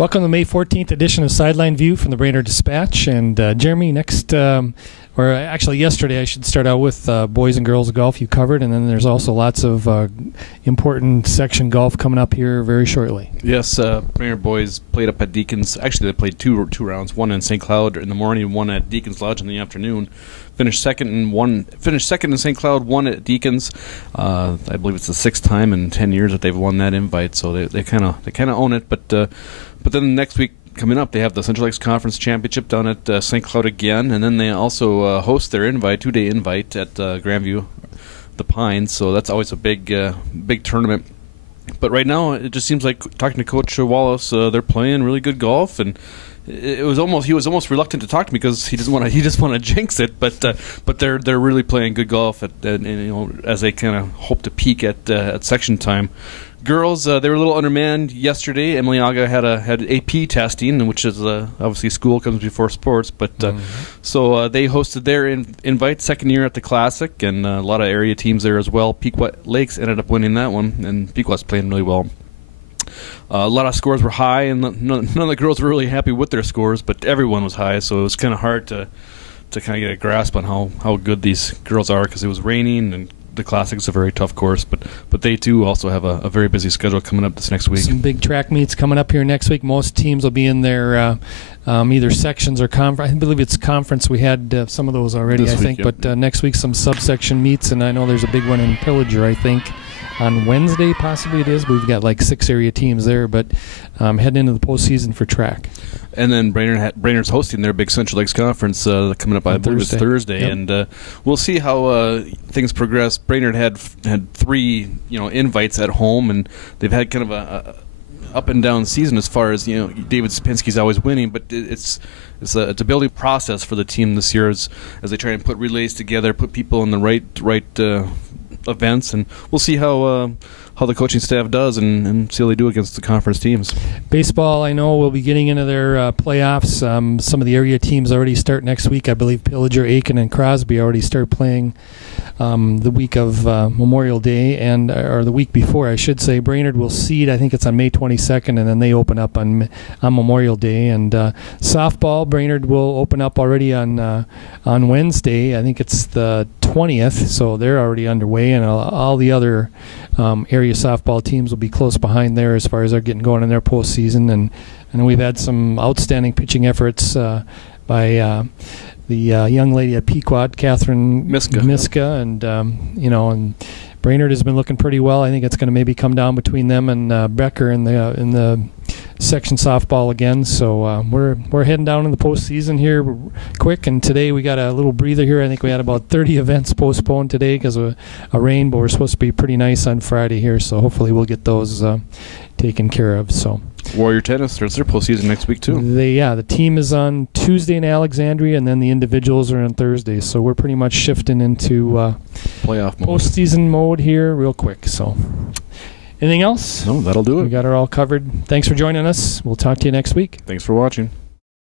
Welcome to the May 14th edition of Sideline View from the Brainerd Dispatch. And Jeremy, next, or actually yesterday, I should start out with boys and girls golf you covered, and then there's also lots of important section golf coming up here very shortly. Yes, Brainerd boys played up at Deacons. Actually, they played two rounds, one in St. Cloud in the morning and one at Deacons Lodge in the afternoon. Finished second in St. Cloud, one at Deacons. I believe it's the sixth time in 10 years that they've won that invite, so they kind of own it. But then next week coming up, they have the Central Lakes Conference Championship down at St. Cloud again, and then they also host their two-day invite at Grandview, the Pines. So that's always a big tournament. But right now, it just seems like, talking to Coach Wallace, they're playing really good golf, and he was almost reluctant to talk to me because he just want to jinx it. But they're really playing good golf as they kind of hope to peak at section time. Girls, they were a little undermanned yesterday. Emily Aga had AP testing, which is obviously school comes before sports. But so they hosted their invite, second year at the Classic, and a lot of area teams there as well. Pequot Lakes ended up winning that one, and Pequot's playing really well. A lot of scores were high, and none of the girls were really happy with their scores, but everyone was high, so it was kind of hard to kind of get a grasp on how good these girls are, because it was raining, and the Classic's a very tough course, but they too also have a very busy schedule coming up this next week. Some big track meets coming up here next week. Most teams will be in their either sections or conference. I believe it's conference. We had some of those already, I think, but next week some subsection meets, and I know there's a big one in Pillager, I think. On Wednesday, possibly it is. We've got like 6 area teams there, but heading into the postseason for track. And then Brainerd's hosting their big Central Lakes Conference coming up, I believe it's Thursday. Yep. And we'll see how things progress. Brainerd had 3 invites at home, and they've had kind of a up and down season as far as David Sapinski's always winning, but it's a building process for the team this year as they try and put relays together, put people in the right events, and we'll see how the coaching staff does and see how they do against the conference teams. Baseball, I know, will be getting into their playoffs. Some of the area teams already start next week. I believe Pillager, Aiken, and Crosby already start playing the week of Memorial Day, or the week before, I should say. Brainerd will seed, I think it's on May 22nd, and then they open up on Memorial Day. And softball, Brainerd will open up already on Wednesday. I think it's the 20th, so they're already underway, and all the other area softball teams will be close behind there as far as they're getting going in their postseason. And we've had some outstanding pitching efforts by the young lady at Pequot, Catherine Miska, and and Brainerd has been looking pretty well. I think it's going to maybe come down between them and Becker in the section softball again. So we're heading down in the postseason here quick. And today we got a little breather here. I think we had about 30 events postponed today because of a rain, but we're supposed to be pretty nice on Friday here. So hopefully we'll get those taken care of. So Warrior Tennis starts their postseason next week too. The team is on Tuesday in Alexandria, and then the individuals are on Thursday. So we're pretty much shifting into playoff mode, postseason mode here real quick. So anything else? No, that'll do it. We got it all covered. Thanks for joining us. We'll talk to you next week. Thanks for watching.